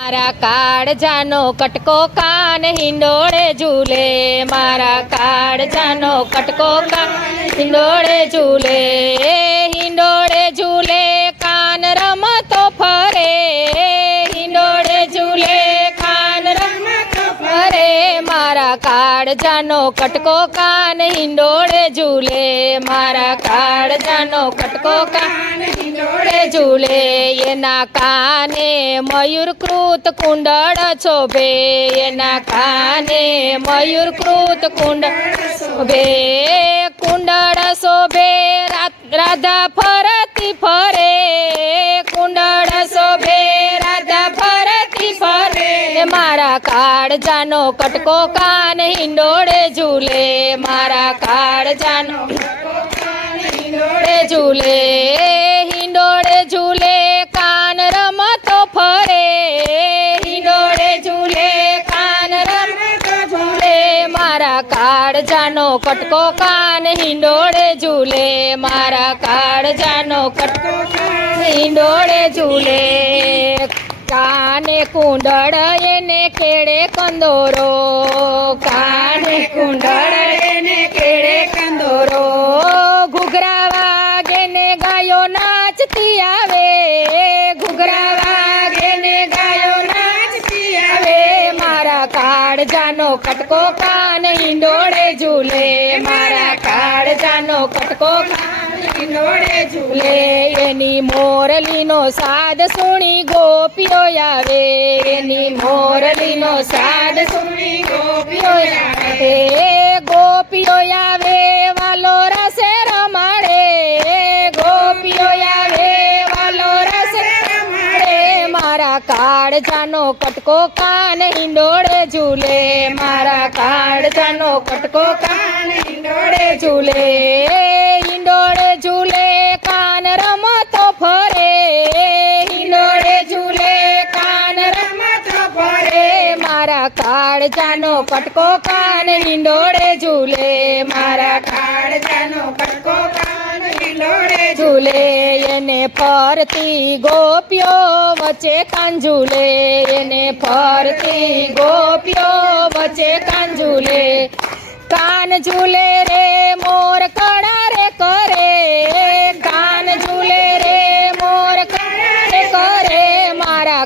મારા કાળજાનો કટકો કાન હિંડોળે ઝૂલે. મારા કાળજાનો કટકો કાન હિંડોળે ઝૂલે. મારા કાળજાનો કટકો કાન હિંડોળે ઝૂલે. મારા કાળજાનો કટકો કાન હિંડોળે ઝૂલે. એના કાને મયુરકૃત કુંડળ શોભે. એના કાને મયુરકૃત કુંડળ શોભે. કુંડળ શોભે. રાધા ફરતી ફરે. ફરે મારા કાળજાનો કટકો કાન હિંડોળે ઝૂલે મારા કાળજાનો હિંડોળે ઝૂલે હિંડોળે ઝૂલે કાન રમતો ફરે હિંડોળે ઝૂલે કાન રમતો ઝૂલે મારા કાળજાનો કટકો કાન હિંડોળે ઝૂલે મારા કાળજાનો કટકો કાન હિંડોળે ઝૂલે કાને કુંડળ એને કેળે કંદોરો? કાને કુંડળ એને કેળે કંદોરો? ઘૂઘરા વાગે ને ગાયો નાચતી આવે. ઘૂઘરા વાગે ને ગાયો નાચતી આવે. મારા કાળજાનો કટકો કાન હિંડોળે ઝૂલે. મારા કાળજાનો કટકો કાન હિંડોળે ઝૂલે એની મોરલીનો સાદ સુણી ગોપીઓ આવે એની મોરલીનો સાદ સુણી ગોપીઓ આવે ગોપીઓ આવે વાલો રસે રમાડે ગોપીઓ આવે વાલો રસે રમાડે મારા કાળજાનો કટકો કાન હિંડોળે ઝૂલે મારા કાળજાનો કટકો કાન હિંડોળે ઝૂલે મારા કાળજાનો કટકો કાન હિંડોળે ઝૂલે. મારા કાળજાનો કટકો કાન હિંડોળે ઝૂલે. એને ફરતી ગોપ્યો વચ્ચે કાન ઝૂલે એને ફરતી ગોપ્યો વચ્ચે કાન ઝૂલે કાન ઝૂલે રે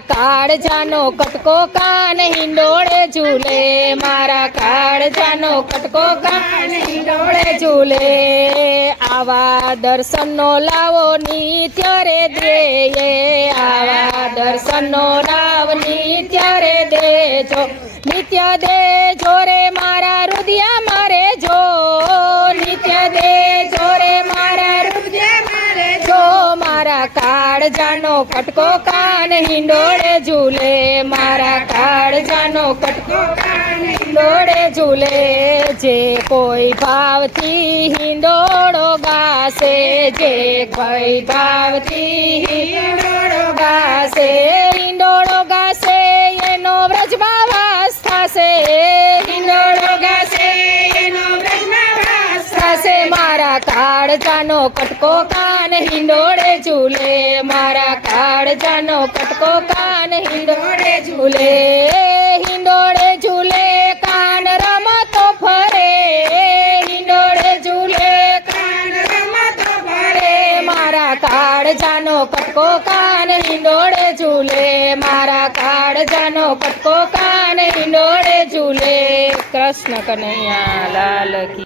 મારા કાળજાનો કટકો કાન હિંડોળે ઝૂલે. મારા કાળજાનો કટકો કાન હિંડોળે ઝૂલે. આવા દર્શનનો લાવો નિત્ય રે દેયે આવા દર્શનનો લાવ નિત્ય રે દેજો નિત્ય દેજો રે કાળજાનો કટકો કાન હિંડોળે ઝૂલે. મારા કાળજાનો કટકો કાન હિંડોળે ઝૂલે. જે કોઈ ભાવથી હિંડોળો ગાશે, જે કોઈ ભાવથી હિંડોળો મારા કાળજાનો કટકો કાન હિંડોળે ઝૂલે મારા કાળજાનો કટકો કાન હિંડોળે ઝૂલે હિંડોળે ઝૂલે કાન રમતો ફરે હિંડોળે ઝૂલે કાન રમતો ફરે મારા કાળજાનો કટકો કાન હિંડોળે ઝૂલે મારા કાળજાનો કટકો કાન હિંડોળે ઝૂલે કૃષ્ણ કનૈયા લાલ કી